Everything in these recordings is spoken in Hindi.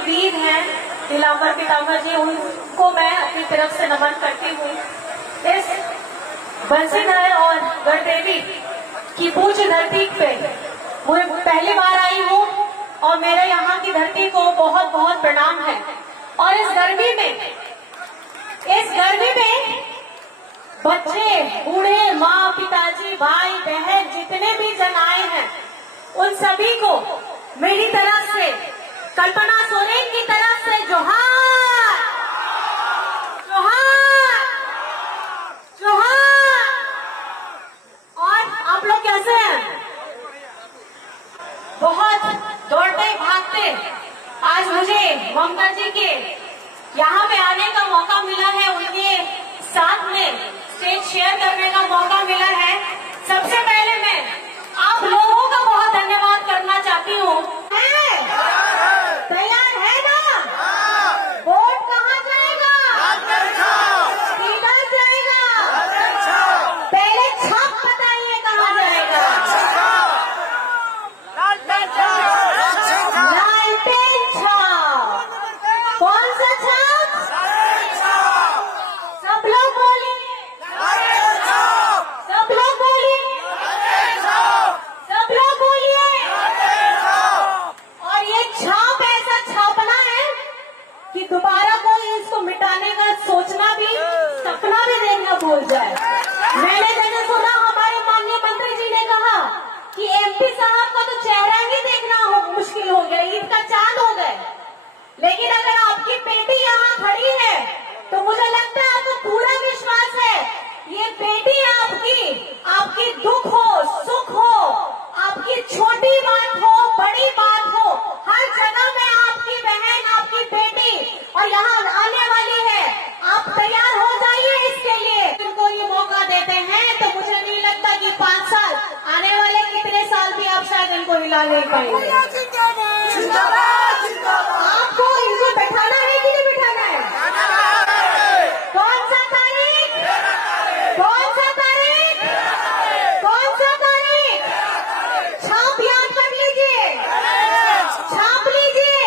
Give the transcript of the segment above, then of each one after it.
वीर हैं नीलांबर पीतांबर जी, उनको मैं अपनी तरफ से नमन करती हूँ। इस बंसीधर और गढ़देवी की पूज्य धरती पे मैं पहली बार आई हूँ और मेरे यहाँ की धरती को बहुत बहुत प्रणाम है। और इस गर्मी में बच्चे, बूढ़े, माँ, पिताजी, भाई, बहन, जितने भी जन आए हैं, उन सभी को मेरी तरफ से, कल्पना सोरेन की तरफ से जोहार, जोहार, जोहार। और आप लोग कैसे हैं? बहुत दौड़ते भागते आज मुझे ममता जी के यहाँ पे आने का मौका मिला है, उनके साथ में स्टेज शेयर करने का मौका मिला है। सबसे पहले मैं आप लोगों का बहुत धन्यवाद करना चाहती हूँ। तैयार है ना? वोट कहाँ जाएगा? किधर जाएगा? पहले छाप बताइए कहाँ जाएगा? लालटेन छाप। कौन सा छाप? सब लोग बोलिए, सब लोग बोलिए, सब लोग बोलिए। और ये छाप ऐसा छापना है कि दोबारा कोई इसको मिटाने का सोचना भी, सपना भी देखना भूल जाए। मैंने सुना हमारे माननीय मंत्री जी ने कहा कि एमपी साहब का तो चेहरा ही देखना मुश्किल हो गया, ईद का चांद हो गए। लेकिन अगर आपकी बेटी यहाँ खड़ी है तो मुझे लगता है आपको पूरा विश्वास है ये बेटी आपकी दुख हो, सुख हो, आपकी छोटी बात हो, बड़ी बात हो, हर जगह में आपकी बहन, आपकी बेटी और यहाँ आने वाली है। आप तैयार हो जाइए इसके लिए। इनको ये मौका देते हैं तो मुझे नहीं लगता कि 5 साल, आने वाले कितने साल भी आप शायद इनको हिला नहीं पाएंगे। आपको इनको बैठाना है कि नहीं बैठाना है? कौन सा तारीख? कौन सा तारीख? कौन सा तारीख? छाप याद कर लीजिए, छाप लीजिए,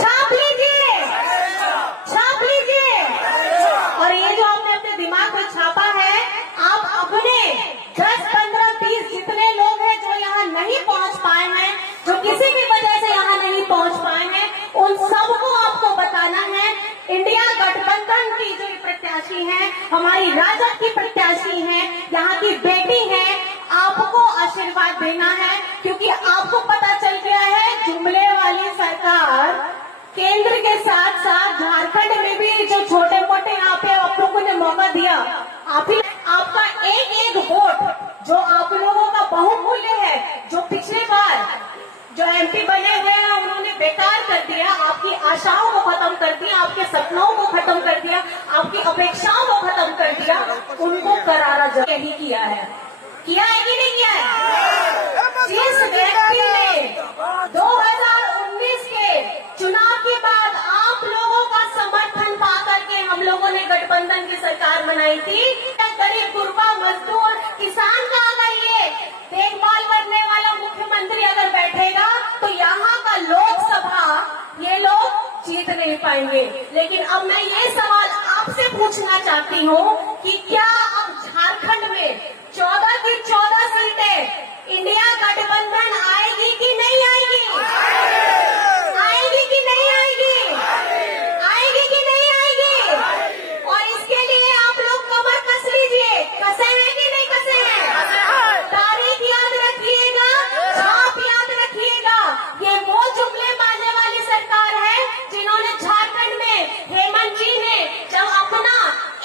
छाप लीजिए, छाप लीजिए। और ये जो आपने अपने दिमाग में छापा है, आप अपने 10, 15, 20 जितने लोग हैं जो यहाँ नहीं पहुँच पाए हैं, जो किसी भी वजह से यहाँ नहीं पहुँच पाए हैं, उन सबको आपको बताना है। इंडिया गठबंधन की जो प्रत्याशी है, हमारी राजद की प्रत्याशी है, यहाँ की बेटी है, आपको आशीर्वाद देना है। क्योंकि आपको पता चल गया है जुमले वाली सरकार केंद्र के साथ साथ झारखंड में भी जो छोटे मोटे यहाँ पे आप लोगों ने मौका दिया, आपका एक वोट जो आप लोगों का बहुमूल्य है, जो पिछले बार जो एमपी बने हुए हैं उन्होंने बेकार कर दिया, आपकी आशाओं को खत्म कर दिया, आपके सपनों को खत्म कर दिया, आपकी अपेक्षाओं को खत्म कर दिया, उनको करारा यही किया है कि नहीं किया है? जिस व्यक्ति ने 2019 के चुनाव के बाद आप लोगों का समर्थन पा करके हम लोगों ने गठबंधन की सरकार बनाई थी, गरीब गुरबा मजदूर किसान का अगर ये देखभाल करने वाला मुख्यमंत्री अगर बैठेगा तो यहाँ का लोकसभा ये लोग जीत नहीं पाएंगे। लेकिन अब मैं ये सवाल आपसे पूछना चाहती हूँ कि क्या अब झारखंड में 14 की 14 सीटें इंडिया गठबंधन आएगी कि नहीं आएगी? आएगी कि नहीं आएगी? आएगी कि नहीं आएगी? और इसके लिए आप लोग कमर कस लीजिए। कसे हैं कि नहीं कसे हैं? तारीख याद रखिएगा, छाप याद रखिएगा। ये वो जुमले मारने वाली सरकार है जिन्होंने झारखंड में हेमंत जी ने जब अपना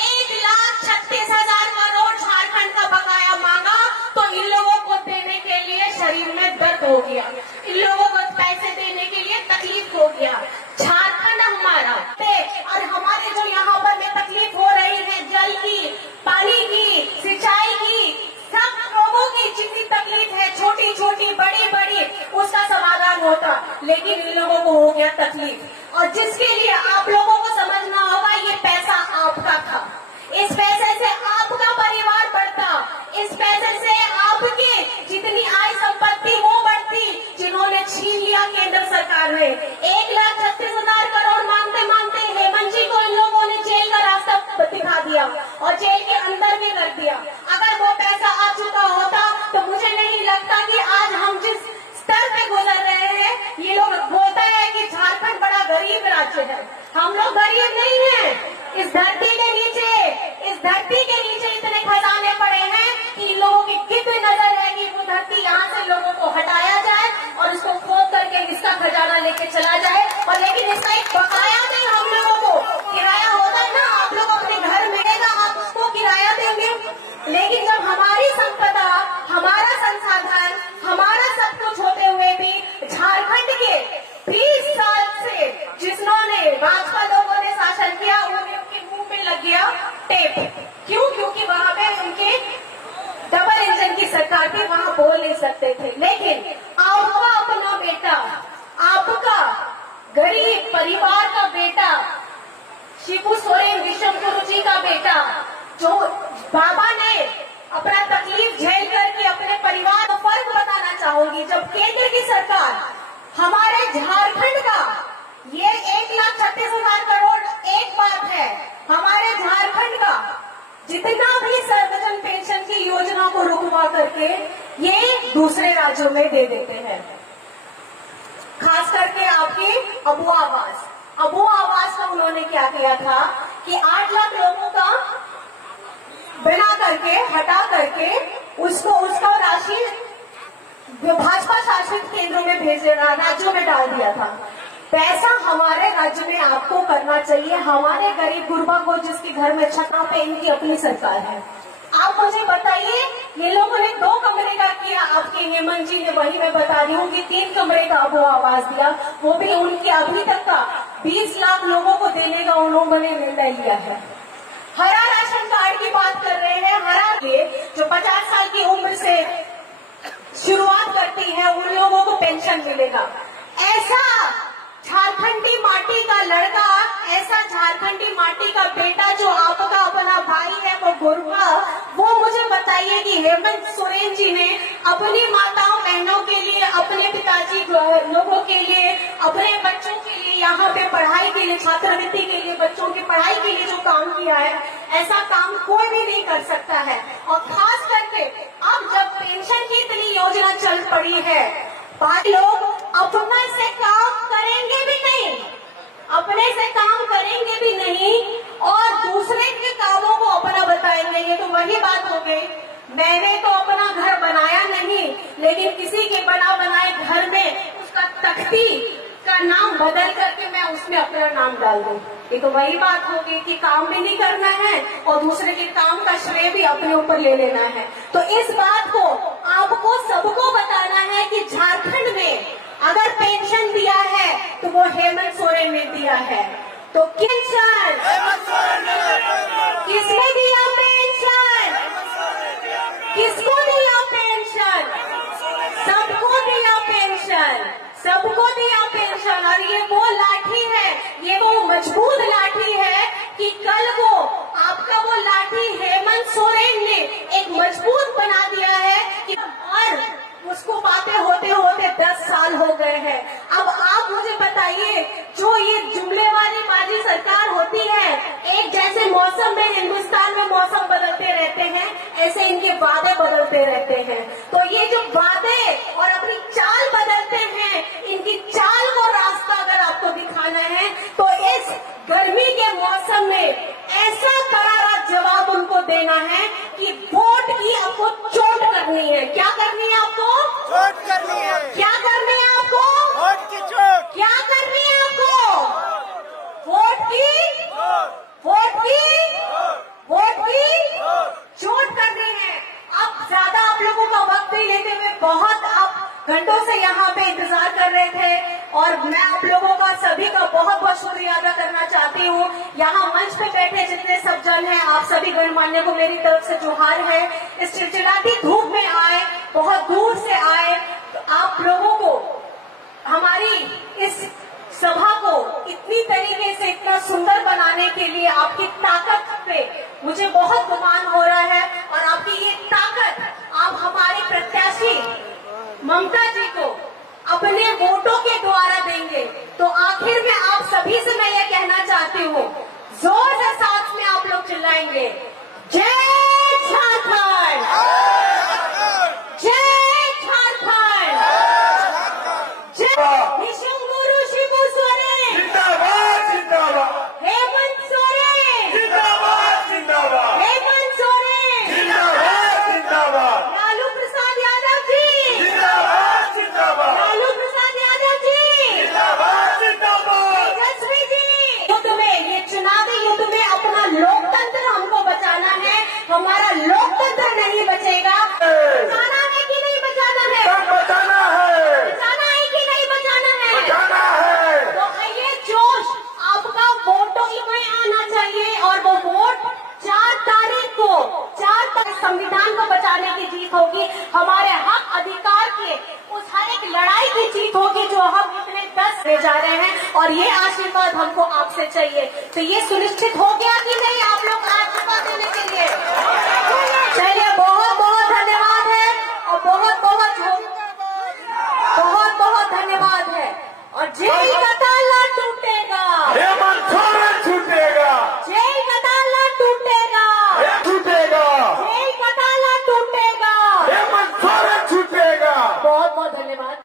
1,36,000 करोड़ झारखंड का बकाया मांगा तो इन लोगों को देने के लिए शरीर में दर्द हो गया, इन लोगों को पैसे देने के लिए तकलीफ हो गया। झारखंड हमारा और हमारे जो यहाँ पर में तकलीफ हो रही है, जल की, पानी की, सिंचाई की, सब लोगों की जितनी तकलीफ है, छोटी छोटी बड़ी बड़ी, उसका समाधान होता, लेकिन इन लोगों को हो गया तकलीफ। और जिसके लिए आप लोगों को समझना होगा ये पैसा आपका था, इस पैसे से आपका परिवार बढ़ता, इस पैसे से आपकी जितनी आय संपत्ति वो बढ़ती, जिन्होंने छीन लिया केंद्र सरकार ने। 1,00,000 सकते थे, लेकिन आपका अपना बेटा, आपका गरीब परिवार का बेटा, शिबू सोरेन विषम गुरु जी का बेटा, जो बाबा ने अपना तकलीफ झेल करके अपने परिवार को फर्क बताना चाहूंगी। जब केंद्र की सरकार हमारे झारखंड का ये 1,36,000 करोड़ एक बात है, हमारे झारखंड का जितना भी सर्वजन पेंशन की योजना को रुकवा करके ये दूसरे राज्यों में दे देते हैं। खास करके आपकी अबू आवास का उन्होंने क्या किया था कि 8 लाख लोगों का बना करके हटा करके उसका राशि भाजपा शासित केंद्रों में राज्यों में डाल दिया था। पैसा हमारे राज्य में आपको करना चाहिए, हमारे गरीब गुरबा को जिसके घर में छत पे इनकी अपनी सरकार है। आप मुझे बताइए, ये लोगों ने 2 कमरे का किया, आपके हेमंत जी ने, वही मैं बता रही हूँ कि 3 कमरे का वो आवाज दिया, वो भी उनके अभी तक का 20 लाख लोगों को देने का उन्होंने निर्णय लिया है। हरा राशन कार्ड की बात कर रहे हैं, हरा के जो 50 साल की उम्र से शुरुआत करती है उन लोगों को पेंशन मिलेगा। ऐसा झारखंडी माटी का लड़का, ऐसा झारखंडी माटी का बेटा जो आपका अपना भाई है वो गुरबा, वो मुझे बताइए कि हेमंत सोरेन जी ने अपनी माताओं बहनों के लिए, अपने पिताजी लोगों के लिए, अपने बच्चों के लिए, यहाँ पे पढ़ाई के लिए, छात्रवृत्ति के लिए, बच्चों की पढ़ाई के लिए जो काम किया है, ऐसा काम कोई भी नहीं कर सकता है। और खास करके अब जब पेंशन की इतनी योजना चल पड़ी है, बाकी लोग अपने से काम करेंगे भी नहीं, अपने से काम करेंगे भी नहीं और दूसरे के कामों को अपना बताएंगे। ये तो वही बात हो गई, मैंने तो अपना घर बनाया नहीं, लेकिन किसी के बना बनाए घर में उसका तख्ती का नाम बदल करके मैं उसमें अपना नाम डाल दूं। ये तो वही बात होगी कि काम भी नहीं करना है और दूसरे के काम का श्रेय भी अपने ऊपर ले लेना है। तो इस बात को आपको सबको बताना है कि झारखंड में अगर पेंशन दिया है तो वो हेमंत सोरेन ने दिया है। तो पेंशन किसने दिया? पेंशन किसको दिया? पेंशन सबको दिया, पेंशन सबको दिया पेंशन। और ये वो लाठी है, ये वो मजबूत लाठी है कि कल को आपका वो लाठी हेमंत सोरेन ने एक मजबूत बना दिया है कि और उसको बातें होते होते 10 साल हो गए हैं। अब आप मुझे बताइए, जो ये जुमले वाली बाजी सरकार होती है, एक जैसे मौसम में हिंदुस्तान में मौसम बदलते रहते हैं, ऐसे इनके वादे बदलते रहते हैं। तो ये जो वादे और अपनी चाल बदलते हैं, इनकी चाल को रास्ता अगर आपको दिखाना है तो इस गर्मी के मौसम में ऐसा करारा जवाब उनको देना है कि वोट की आपको चोट करनी है। क्या करनी है आपको? चोट करनी है। क्या करनी है आपको? वोट की चोट। क्या करनी है आपको? वोट की चोट करनी है। अब ज्यादा आप लोगों का वक्त नहीं लेते हुए, बहुत आप घंटों से यहाँ पे इंतजार कर रहे थे और मैं आप लोगों का सभी का बहुत बहुत शुक्रिया अदा करना चाहती हूँ। यहाँ मंच पे बैठे जितने सब जन हैं, आप सभी गणमान्य को मेरी तरफ से जोहार है। इस चिलचिलाती धूप में आए, बहुत दूर से आए, तो आप लोगों को हमारी इस सभा को इतनी तरीके से इतना सुंदर बनाने के लिए आपकी ताकत पे मुझे बहुत गुमान हो रहा है। और आपकी ये ताकत आप हमारे प्रत्याशी ममता जी को अपने वोटों के द्वारा देंगे। तो आखिर में आप सभी से मैं ये कहना चाहती हूँ, जोर से साथ में आप लोग चिल्लाएंगे, जय झारखंड, जय झारखंड, जय विषम गुरु शिबू सोरेन जिंदाबाद जिंदाबाद, हेमंत सोरेन जिंदाबाद जिंदाबाद, हेमंत सोरेन जिंदाबाद जिंदाबाद, लालू प्रसाद यादव जी जिंदाबाद जिंदाबाद, लालू प्रसाद यादव जी जिंदाबाद जिंदाबाद, तेजस्वी जी। युद्ध में, ये चुनावी युद्ध में अपना लोकतंत्र हमको बचाना है। उस हर एक लड़ाई की जीत होगी जो हम इतने 10 ले जा रहे हैं, और ये आशीर्वाद हमको आपसे चाहिए। तो ये सुनिश्चित हो गया कि नहीं आप लोग आशीर्वाद देने के लिए? चलिए, बहुत बहुत धन्यवाद है, और बहुत बहुत धन्यवाद है। और जय